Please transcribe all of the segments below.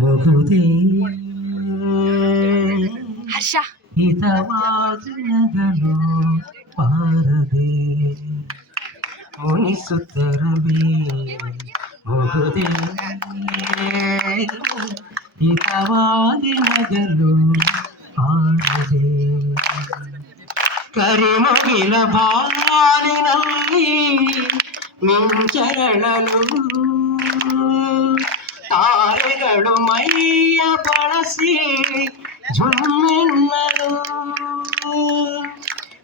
ಮುಗುದೇ ಹರ್ಷ ಹಿತವಾಗಿ ನಗಲು ಬಾರದೆ ಮುನಿಸುತ್ತರಬೇ ಮುಗುದೇ ಹಿತವಾಗಿ ನಗಲು ಬಾರದೆ ಕರಿಮುಗಿಲ ಬಾಲಿನಲ್ಲಿ ಮಿಂಚರಳಲು ತಾರೆಗಳು ಮೈಯ ಬಳಸಿ ಝುಮ್ಮೆನ್ನಲು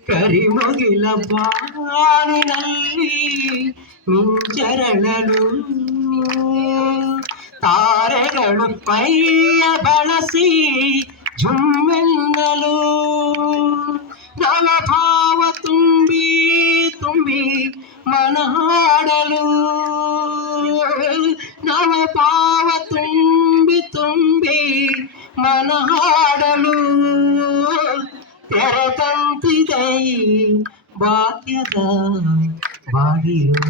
ಕರಿಮುಗಿಲ ಬಾಲಿನಲ್ಲಿ ಮಿಂಚರಳಲು ತಾರೆಗಳು ಮೈಯ ಬಳಸಿ ಝುಮ್ಮೆನ್ನಲು ನವಭಾವ ತುಂಬಿ ತುಂಬಿ ಮನಹಾಡಲು ನವಭಾವ ತುಂಬಿ ತುಂಬಿ ಮನಹಾಡಲು ತೆರೆದಂತಿದೆ ಭಾಗ್ಯದ ಬಾಗಿಲು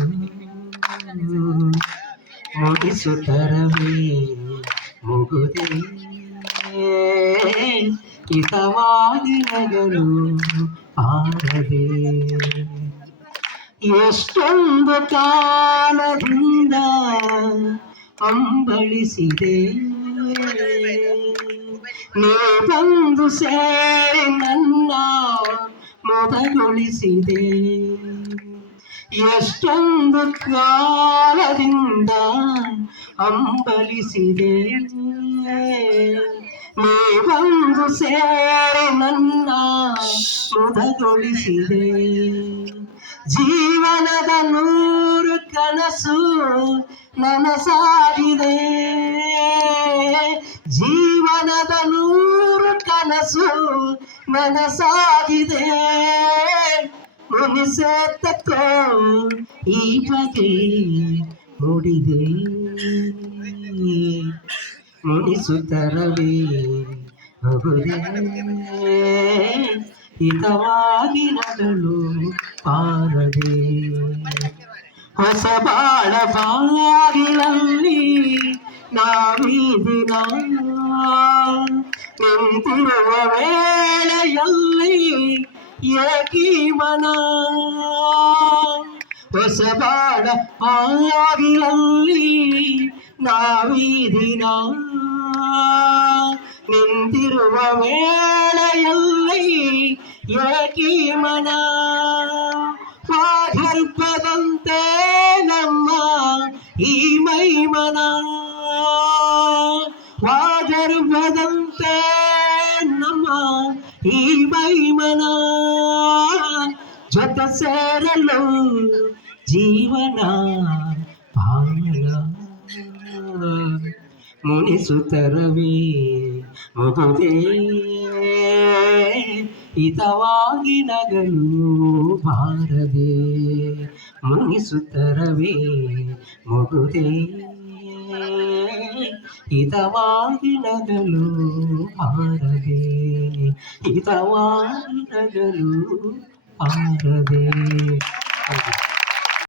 ಮುಗಿಸುತ್ತರವೇ ಮುಗುದೇ ಹಿತವಾಗಿ ನಗಲು ಆರದೆ ಎಷ್ಟೊಂದು ಕಾಲದಿಂದ ಅಂಬಳಿಸಿದೆ ನೀ ಬಂದು ಸೇರಿ ನನ್ನ ಮೊದಗೊಳಿಸಿದೆ ಎಷ್ಟೊಂದು ಕಾಲದಿಂದ ಅಂಬಲಿಸಿದೆ ನೀ ಬಂದು ಸೇರಿ ನನ್ನ ಮುದಗೊಳಿಸಿದೆ ಜೀವನದ 100 ಕನಸು ನನಸಾಗಿದೆ ಜೀವನದ 100 ಕನಸು ನನಸಾಗಿದೆ ಮುನಿಸೇತಕ್ಕೋ ಈ ಬಗೆ ಮೂಡಿದೆ ಮುನಿಸುತ್ತರವೇ ಮುಗುದೇ ಹಿತವಾಗಿ ನಗಲು ಬಾರದೆ ಹೊಸ ಬಾಳ ಬಾಗಿಲಲ್ಲಿ ನಾವೀದಿನ ನಿಂತಿರುವ ವೇಳೆಯಲ್ಲಿ ಏಕೀ ಮನ ಹೊಸ ಬಾಳ ಬಾಗಿಲಲ್ಲಿ ನಾವೀದಿನ ನಿಂತಿರುವ ವೇಳೆಯಲ್ಲಿ ಏಕೀ ಮನ ವಾಗರ್ಭದಂತೆ ನಮ್ಮ ಈ ಮೈಮನ ವಾಗರ್ಭದಂತೆ ನಮ್ಮ ಈ ಮೈಮನ ಜೊತೆ ಸೇರಲು ಜೀವನ ಭಾವನ ಮುನಿಸುತ್ತರವೇ ಮುಗುದೇ ಹಿತವಾಗಿ ನಗಲು ಬಾರದೆ ಮುನಿಸುತ್ತರವೇ ಮುಗುದೇ ಹಿತವಾಗಿ ನಗಲು ಬಾರದೆ ಹಿತವಾಗಿ ನಗಲು ಬಾರದೆ